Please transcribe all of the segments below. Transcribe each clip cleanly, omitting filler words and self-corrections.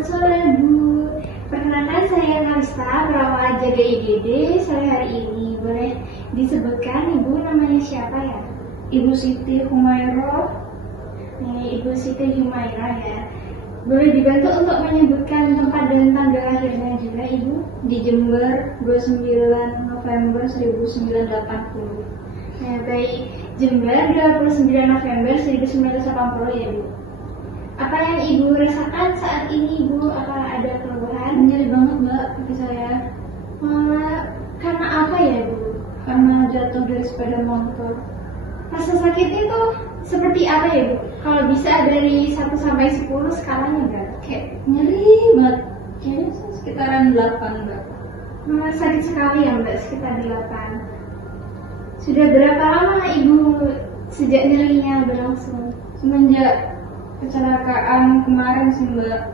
Selamat sore Bu. Perkenalkan saya Nalista, perawat jaga IGD sore hari ini. Boleh disebutkan Ibu namanya siapa ya? Ibu Siti Humairah. Ibu Siti Humairah ya. Boleh dibantu untuk menyebutkan tempat dan tanggal lahirnya juga Ibu? Di Jember 29 November 1980. Baik, Jember 29 November 1980 ya Bu. Apa yang Ibu rasakan saat ini Ibu? Apa ada perubahan? Nyeri banget Mbak kaki saya. Karena apa ya Bu? Karena jatuh dari sepeda motor. Rasa sakitnya tuh seperti apa ya Bu? Kalau bisa dari 1 sampai 10 skalanya berapa? Kayak nyeri banget. Kayaknya sekitaran 8 Mbak. Sakit sekali ya Mbak, sekitar 8. Sudah berapa lama Ibu sejak nyerinya berlangsung? Semenjak kecelakaan kemarin sih Mbak.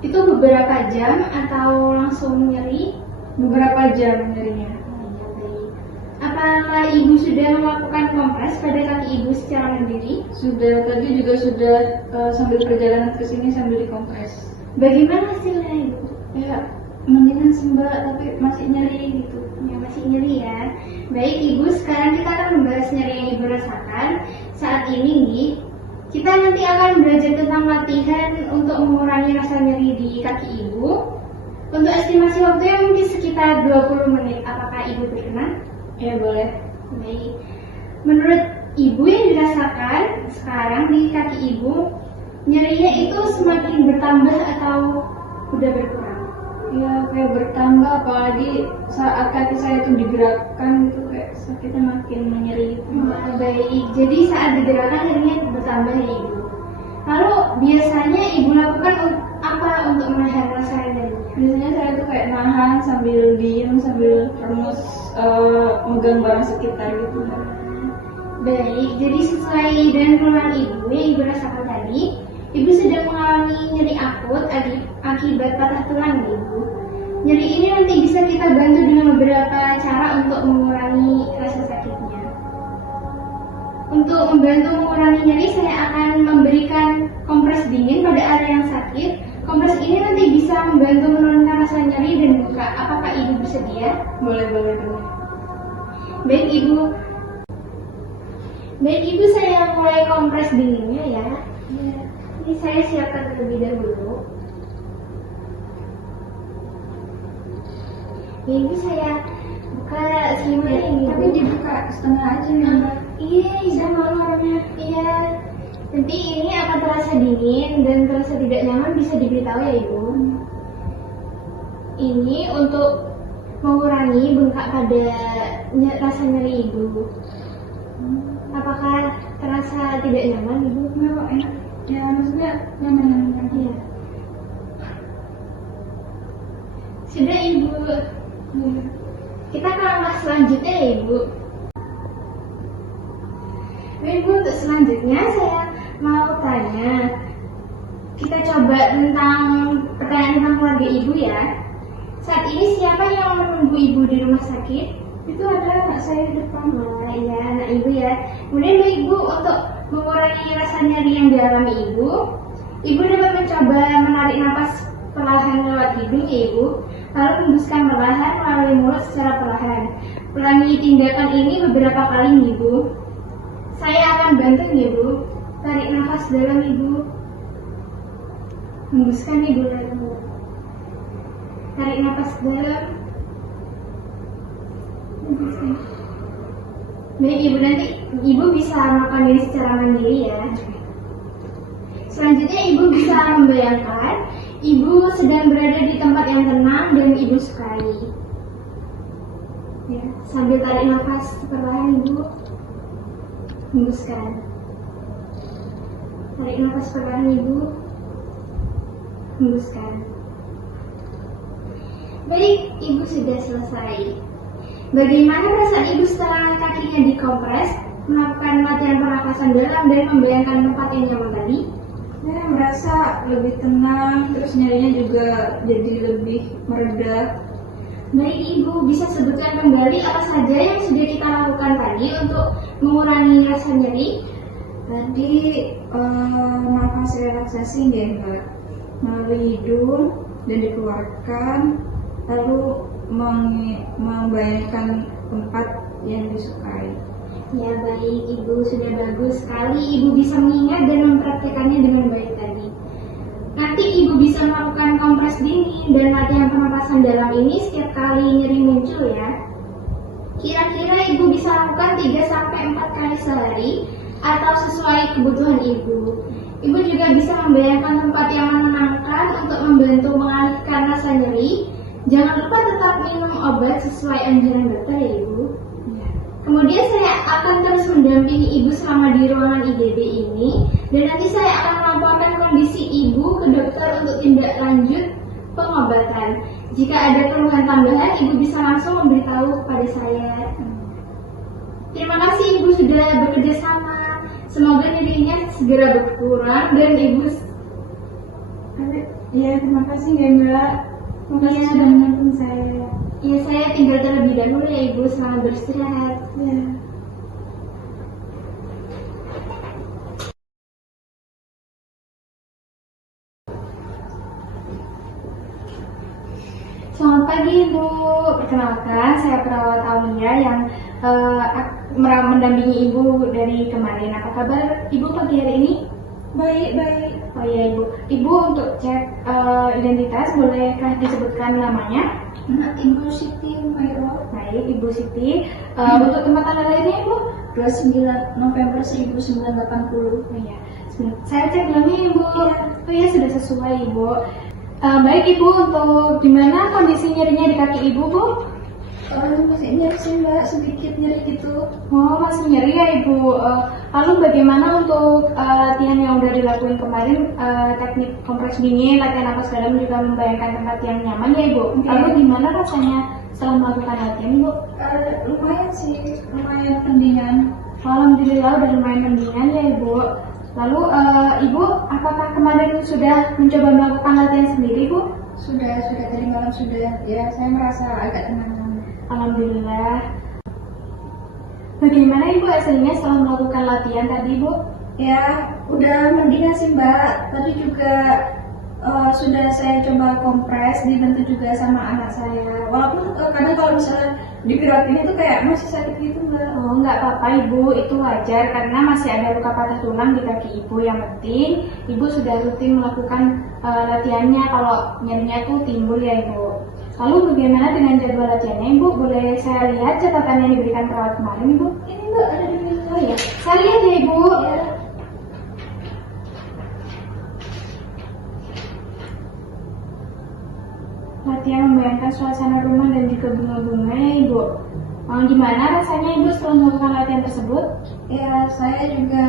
Itu beberapa jam atau langsung nyeri? Beberapa jam nyerinya. Apakah Ibu sudah melakukan kompres pada kaki Ibu secara mandiri? Tadi juga sudah sambil perjalanan ke sini sambil dikompres. Bagaimana hasilnya Ibu? Ya, mendingan sih Mbak, tapi masih nyeri gitu. Ya, masih nyeri ya. Baik Ibu, sekarang kita akan membahas nyeri yang Ibu rasakan saat ini nih. Kita nanti akan belajar tentang latihan untuk mengurangi rasa nyeri di kaki Ibu. Untuk estimasi waktunya mungkin sekitar 20 menit. Apakah Ibu berkenan? Ya boleh. Baik. Menurut Ibu yang dirasakan sekarang di kaki Ibu, nyerinya itu semakin bertambah atau udah berkurang? Ya kayak bertambah, apalagi saat kaki saya itu digerakkan itu kayak sakitnya makin menyeri. Baik, jadi saat digerakkan nyerinya bertambah ya Ibu. Lalu biasanya Ibu lakukan apa untuk menahan rasa nyeri? Biasanya saya tuh kayak nahan sambil diem, sambil terus megang barang sekitar gitu. Baik, jadi sesuai dengan keluhan Ibu yang Ibu rasakan tadi, Ibu sedang mengalami nyeri akut akibat patah tulang Ibu. Nyeri ini nanti bisa kita bantu dengan beberapa cara untuk mengurangi rasa sakitnya. Untuk membantu mengurangi nyeri, saya akan memberikan kompres dingin pada area yang sakit. Kompres ini nanti bisa membantu menurunkan rasa nyeri dan luka. Apakah Ibu bersedia? Boleh. Baik Ibu, saya mulai kompres dinginnya ya. Ini saya siapkan terlebih dahulu. Ya, Ibu saya buka selimutnya ini. Tapi dibuka setengah aja ya Mbak. Iya, malamnya. Iya. Nanti ini akan terasa dingin dan terasa tidak nyaman, bisa diberitahu ya Ibu. Ini untuk mengurangi bengkak pada rasa nyeri Ibu. Apakah terasa tidak nyaman Ibu? Enak. Ya maksudnya nyaman. Iya. Sudah Ibu. Kita ke langkah selanjutnya ya Ibu. Ibu, untuk selanjutnya saya mau tanya. Kita coba pertanyaan tentang keluarga Ibu ya. Saat ini siapa yang menunggu Ibu di rumah sakit? Itu ada anak saya di depan. Iya, anak Ibu ya. Kemudian Ibu, untuk mengurangi rasa nyeri yang dialami Ibu dapat mencoba menarik napas perlahan lewat hidung ya Ibu, lalu hembuskan perlahan melalui mulut secara perlahan. Ulangi tindakan ini beberapa kali Ibu. Saya akan bantu Ibu. Tarik nafas dalam Ibu, hembuskan Ibu lalu. Tarik nafas dalam, hembuskan. Baik Ibu, nanti Ibu bisa melakukan ini secara mandiri ya. Selanjutnya Ibu bisa membayangkan Ibu sedang berada di tempat yang tenang dan Ibu sukai. Ya, sambil tarik nafas perlahan Ibu, hembuskan. Tarik nafas perlahan Ibu, hembuskan. Baik, Ibu sudah selesai. Bagaimana perasaan Ibu setelah kakinya dikompres, melakukan latihan pernapasan dalam dan membayangkan tempat yang nyaman tadi? Saya merasa lebih tenang, terus nyerinya juga jadi lebih mereda. Baik Ibu, bisa sebutkan kembali apa saja yang sudah kita lakukan tadi untuk mengurangi rasa nyeri? Tadi nafas relaksasi ya Mbak. melalui hidung dan dikeluarkan, lalu membayangkan tempat yang disukai. Ya baik, Ibu sudah bagus sekali. Ibu bisa mengingat dan mempraktekannya dengan baik tadi. Nanti Ibu bisa melakukan kompres dingin dan latihan pernapasan dalam ini setiap kali nyeri muncul ya. Kira-kira Ibu bisa lakukan 3-4 kali sehari atau sesuai kebutuhan Ibu. Ibu juga bisa membayangkan tempat yang menenangkan untuk membantu mengalihkan rasa nyeri. Jangan lupa tetap minum obat sesuai anjuran dokter ya Ibu. Kemudian saya akan terus mendampingi Ibu selama di ruangan IGD ini, dan nanti saya akan melaporkan kondisi Ibu ke dokter untuk tindak lanjut pengobatan. Jika ada keluhan tambahan, Ibu bisa langsung memberitahu kepada saya. Terima kasih Ibu sudah bekerja sama. Semoga nyerinya segera berkurang dan Ibu. Ya, terima kasih ya Mbak. Terima kasih sudah menonton saya. Ya, saya tinggal terlebih dahulu ya Ibu. Selamat beristirahat. Ya. Selamat pagi Ibu. Perkenalkan, saya perawat Aulia yang mendampingi Ibu dari kemarin. Apa kabar Ibu pagi hari ini? Baik. Oh ya Ibu. Ibu untuk cek identitas bolehkah disebutkan namanya? Ibu Siti Mairo. Baik, Ibu Siti. Untuk tempat tanggal lahirnya Ibu? 29 November 1980. Oh ya. Saya cek dulu nih Ibu. Oh ya, sudah sesuai Ibu. Baik Ibu, untuk gimana kondisi nyerinya di kaki Ibu Bu? Masih nyeri sih Mbak, sedikit nyeri gitu. Oh, masih nyeri ya Ibu. Lalu bagaimana untuk latihan yang udah dilakuin kemarin, teknik kompres dingin, latihan napas dalam, juga membayangkan tempat yang nyaman ya Ibu? Oke. Lalu gimana rasanya setelah melakukan latihan Ibu? Lumayan sih, lumayan pendingan. Alhamdulillah udah lumayan mendingan ya Ibu. Lalu Ibu, apakah kemarin sudah mencoba melakukan latihan sendiri Bu? Sudah tadi malam sudah. Ya, saya merasa agak tenang. Alhamdulillah. Bagaimana Ibu hasilnya setelah melakukan latihan tadi Bu? Ya, udah mendingan sih Mbak. Tadi juga sudah saya coba kompres, dibantu juga sama anak saya. Walaupun kadang kalau misalnya digerakin itu kayak masih sakit gitu Mbak. Oh, nggak apa-apa Ibu, itu wajar karena masih ada luka patah tulang di kaki Ibu. Yang penting Ibu sudah rutin melakukan latihannya kalau nyerinya itu timbul ya Ibu. Lalu bagaimana dengan jadwal latihannya Ibu? Boleh saya lihat catatan yang diberikan perawat kemarin Ibu? Ini Mbak ada di meja. Oh ya, saya lihat ya Ibu. Ya. Latihan membayangkan suasana rumah dan juga bunga-bunga ya Ibu. Gimana rasanya Ibu setelah melakukan latihan tersebut? Ya, saya juga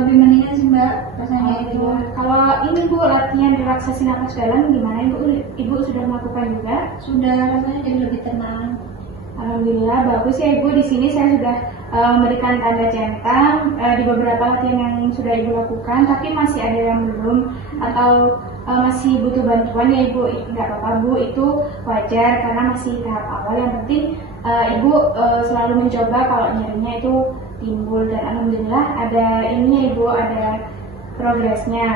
lebih mendingan sih Mbak rasanya itu. Kalau ini Bu, latihan relaksasi nafas dalam gimana Ibu? Ibu sudah melakukan juga? Sudah, rasanya jadi lebih tenang. Alhamdulillah bagus ya Ibu. Di sini saya sudah memberikan tanda centang di beberapa latihan yang sudah Ibu lakukan, tapi masih ada yang belum atau masih butuh bantuan ya Ibu. Nggak apa-apa Bu, itu wajar karena masih tahap awal. Yang penting Ibu selalu mencoba kalau nyerinya itu timbul, dan alhamdulillah ada ini ya Ibu, ada progresnya.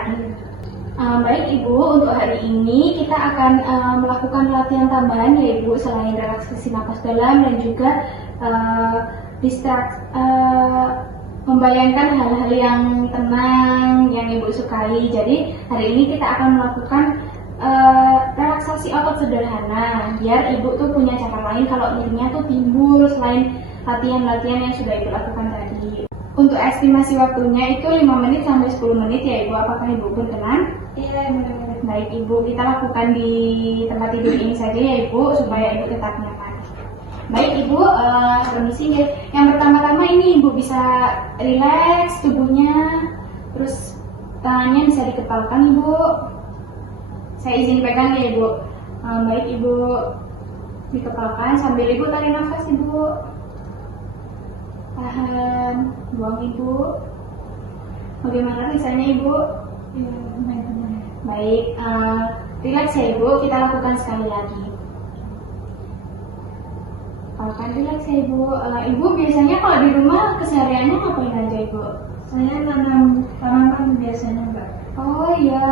Baik Ibu, untuk hari ini kita akan melakukan latihan tambahan ya Ibu, selain relaksasi napas dalam dan juga membayangkan hal-hal yang tenang yang Ibu sukai. Jadi hari ini kita akan melakukan relaksasi otot sederhana biar Ibu tuh punya cara lain kalau nyerinya tuh timbul selain latihan-latihan yang sudah Ibu lakukan tadi. Untuk estimasi waktunya itu 5 menit sampai 10 menit ya Ibu. Apakah Ibu berkenan? Iya, benar-benar. Baik Ibu, kita lakukan di tempat tidur ini saja ya Ibu supaya Ibu tetap nyaman. Baik Ibu, permisi ya. Yang pertama-tama ini Ibu bisa rileks tubuhnya, terus tangannya bisa dikepalkan Ibu. Saya izin pegang ya Ibu. Baik Ibu, dikepalkan sambil Ibu tarik nafas Ibu. Tahan, buang Ibu. Bagaimana rasanya Ibu? Ya, benar-benar. Baik, rileks ya Ibu, kita lakukan sekali lagi. Rileks ya Ibu. Ibu biasanya kalau di rumah kesehariannya ngapain aja Ibu? Saya nanam tanaman biasanya Mbak. Oh iya,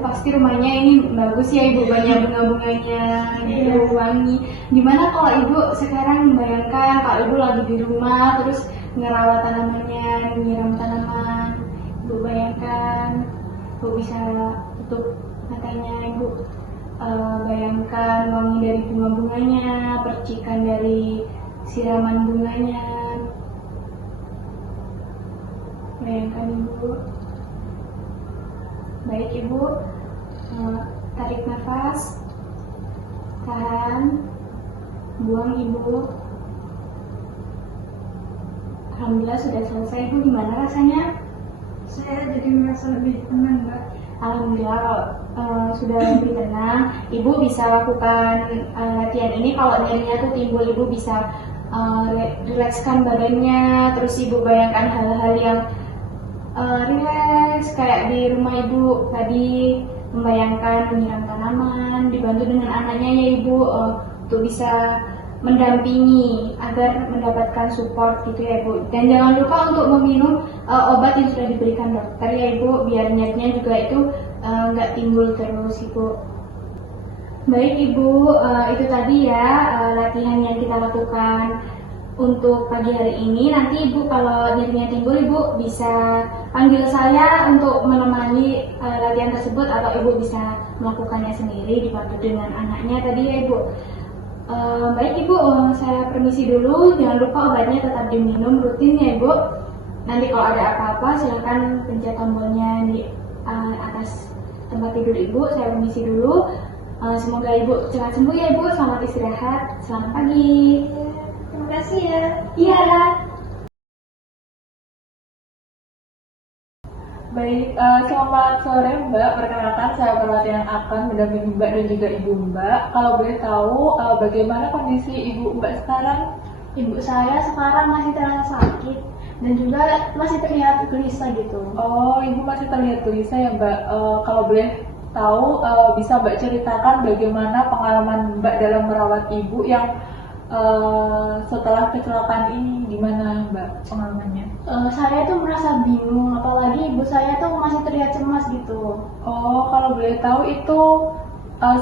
pasti rumahnya ini bagus ya Ibu, banyak bunga-bunganya, gitu, wangi. Gimana kalau Ibu sekarang membayangkan kalau Ibu lagi di rumah, terus ngerawat tanamannya, menyiram tanaman. Ibu bayangkan, Ibu bisa tutup matanya, Ibu bayangkan wangi dari bunga-bunganya, percikan dari siraman bunganya. Bayangkan Ibu. Baik Ibu, tarik nafas, tahan, buang Ibu. Alhamdulillah sudah selesai Ibu, gimana rasanya? Saya jadi merasa lebih tenang Mbak. Alhamdulillah sudah lebih tenang. Ibu bisa lakukan latihan ini, kalau nyerinya tuh timbul Ibu bisa rilekskan badannya, terus Ibu bayangkan hal-hal yang rileks kayak di rumah Ibu tadi, membayangkan menyiram tanaman, dibantu dengan anaknya ya Ibu untuk bisa mendampingi agar mendapatkan support gitu ya Ibu. Dan jangan lupa untuk meminum obat yang sudah diberikan dokter ya Ibu, biar nyerinya juga itu nggak timbul terus Ibu. Baik Ibu, itu tadi ya latihan yang kita lakukan untuk pagi hari ini. Nanti Ibu kalau nyerinya timbul, Ibu bisa panggil saya untuk menemani latihan tersebut, atau Ibu bisa melakukannya sendiri dibantu dengan anaknya tadi ya Ibu. Baik Ibu, saya permisi dulu. Jangan lupa obatnya tetap diminum rutin ya Ibu. Nanti kalau ada apa-apa silakan pencet tombolnya di atas tempat tidur Ibu. Saya permisi dulu. Semoga Ibu cepat sembuh ya Ibu. Selamat istirahat. Selamat pagi. Terima kasih ya. Iya. Baik, selamat sore Mbak. Perkenalkan saya pelatihan akan mendampingi Mbak dan juga Ibu Mbak. Kalau boleh tahu bagaimana kondisi Ibu Mbak sekarang? Ibu saya sekarang masih terasa sakit dan juga masih terlihat gelisah gitu. Oh, Ibu masih terlihat gelisah ya Mbak. Kalau boleh tahu, bisa Mbak ceritakan bagaimana pengalaman Mbak dalam merawat Ibu yang setelah kecelakaan ini, gimana Mbak pengalamannya? Saya tuh merasa bingung, apalagi ibu saya tuh masih terlihat cemas gitu. Oh, kalau boleh tahu itu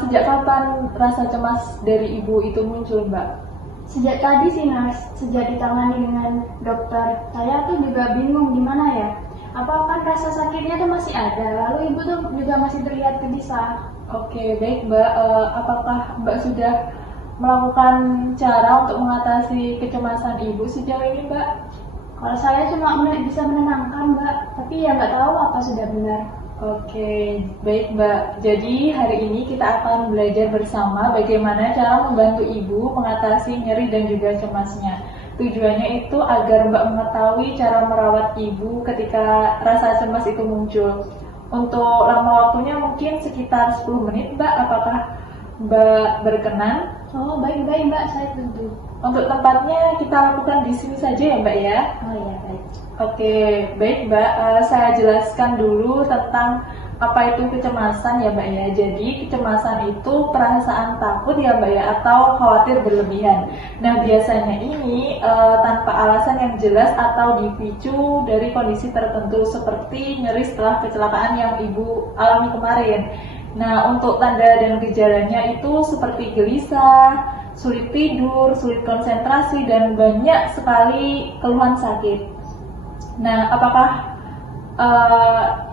sejak kapan rasa cemas dari Ibu itu muncul Mbak? Sejak tadi sih Mas, sejak ditangani dengan dokter, saya tuh juga bingung gimana ya. Apakah rasa sakitnya tuh masih ada, lalu ibu tuh juga masih terlihat gelisah. Oke, baik Mbak. Apakah Mbak sudah melakukan cara untuk mengatasi kecemasan Ibu sejauh ini Mbak? Kalau saya cuma bisa menenangkan Mbak, tapi ya nggak tahu apa sudah benar. Oke, baik Mbak. Jadi hari ini kita akan belajar bersama bagaimana cara membantu Ibu mengatasi nyeri dan juga cemasnya. Tujuannya itu agar Mbak mengetahui cara merawat Ibu ketika rasa cemas itu muncul. Untuk lama waktunya mungkin sekitar 10 menit Mbak. Apakah Mbak berkenan? Oh baik-baik Mbak, saya setuju. Untuk tempatnya kita lakukan di sini saja ya Mbak ya. Oh iya baik. Oke, baik Mbak. Saya jelaskan dulu tentang apa itu kecemasan ya Mbak ya. Jadi kecemasan itu perasaan takut ya Mbak ya, atau khawatir berlebihan. Nah biasanya ini tanpa alasan yang jelas atau dipicu dari kondisi tertentu seperti nyeri setelah kecelakaan yang Ibu alami kemarin. Nah untuk tanda dan gejalanya itu seperti gelisah, sulit tidur, sulit konsentrasi, dan banyak sekali keluhan sakit. Nah, apakah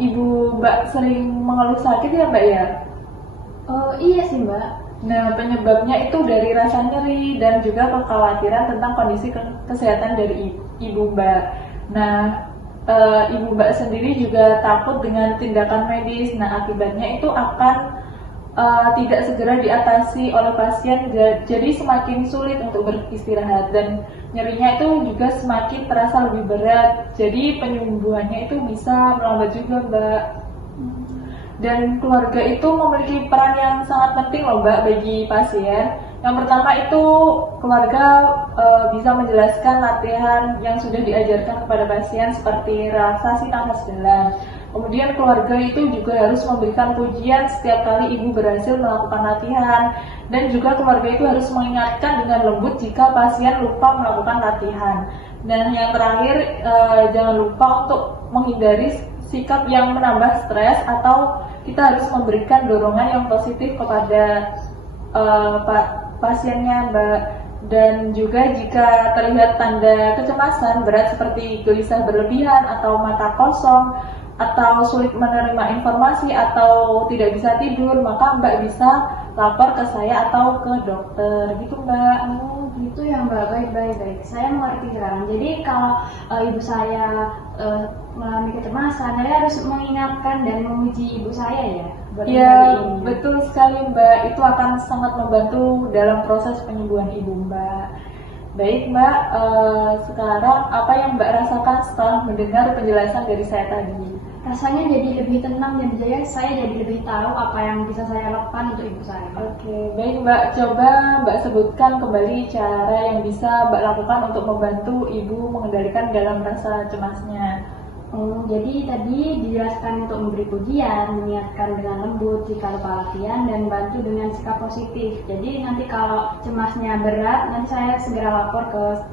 Ibu Mbak sering mengeluh sakit ya Mbak ya? Oh iya sih Mbak. Nah, penyebabnya itu dari rasa nyeri dan juga kekhawatiran tentang kondisi kesehatan dari Ibu Mbak. Nah, Ibu Mbak sendiri juga takut dengan tindakan medis. Nah, akibatnya itu akan tidak segera diatasi oleh pasien, jadi semakin sulit untuk beristirahat dan nyerinya itu juga semakin terasa lebih berat, jadi penyembuhannya itu bisa melambat juga Mbak. Dan keluarga itu memiliki peran yang sangat penting loh Mbak bagi pasien. Yang pertama itu keluarga bisa menjelaskan latihan yang sudah diajarkan kepada pasien seperti relaksasi nafas dalam. Kemudian keluarga itu juga harus memberikan pujian setiap kali Ibu berhasil melakukan latihan. Dan juga keluarga itu harus mengingatkan dengan lembut jika pasien lupa melakukan latihan. Dan yang terakhir, jangan lupa untuk menghindari sikap yang menambah stres, atau kita harus memberikan dorongan yang positif kepada pasiennya, Mbak. Dan juga jika terlihat tanda kecemasan berat seperti gelisah berlebihan atau mata kosong atau sulit menerima informasi atau tidak bisa tidur, maka Mbak bisa lapor ke saya atau ke dokter gitu, Mbak. Oh gitu ya Mbak, baik. Saya mengerti sekarang. Jadi kalau ibu saya mengalami kecemasan, saya harus mengingatkan dan memuji ibu saya ya. buat Iya, menghindari ini. betul sekali Mbak. Itu akan sangat membantu dalam proses penyembuhan ibu Mbak. Baik Mbak, sekarang apa yang Mbak rasakan setelah mendengar penjelasan dari saya tadi? Rasanya jadi lebih tenang dan saya jadi lebih tahu apa yang bisa saya lakukan untuk ibu saya. Oke, baik Mbak. Coba Mbak sebutkan kembali cara yang bisa Mbak lakukan untuk membantu ibu mengendalikan dalam rasa cemasnya. Jadi tadi dijelaskan untuk memberi pujian, mengingatkan dengan lembut jika lupa latihan, dan bantu dengan sikap positif. Jadi nanti kalau cemasnya berat, nanti saya segera lapor ke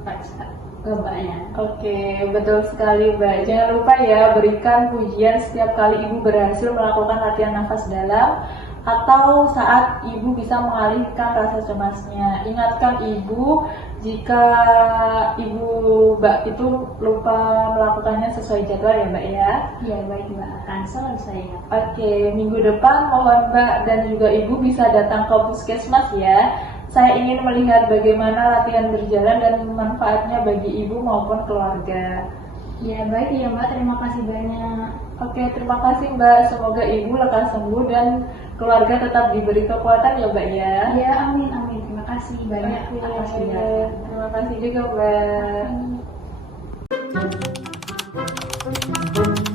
Mbaknya. Oke, betul sekali Mbak. Jangan lupa ya, berikan pujian setiap kali ibu berhasil melakukan latihan nafas dalam atau saat ibu bisa mengalihkan rasa cemasnya. Ingatkan ibu jika ibu Mbak itu lupa melakukannya sesuai jadwal ya Mbak ya. Iya baik Mbak, akan selalu saya ingat. Oke, minggu depan mohon Mbak dan juga ibu bisa datang ke puskesmas ya. Saya ingin melihat bagaimana latihan berjalan dan manfaatnya bagi ibu maupun keluarga. Ya baik ya Mbak, terima kasih banyak. Oke, terima kasih Mbak. Semoga ibu lekas sembuh dan keluarga tetap diberi kekuatan ya Mbak ya. Ya amin. Terima kasih banyak atas penjelasan. Terima kasih juga Mbak.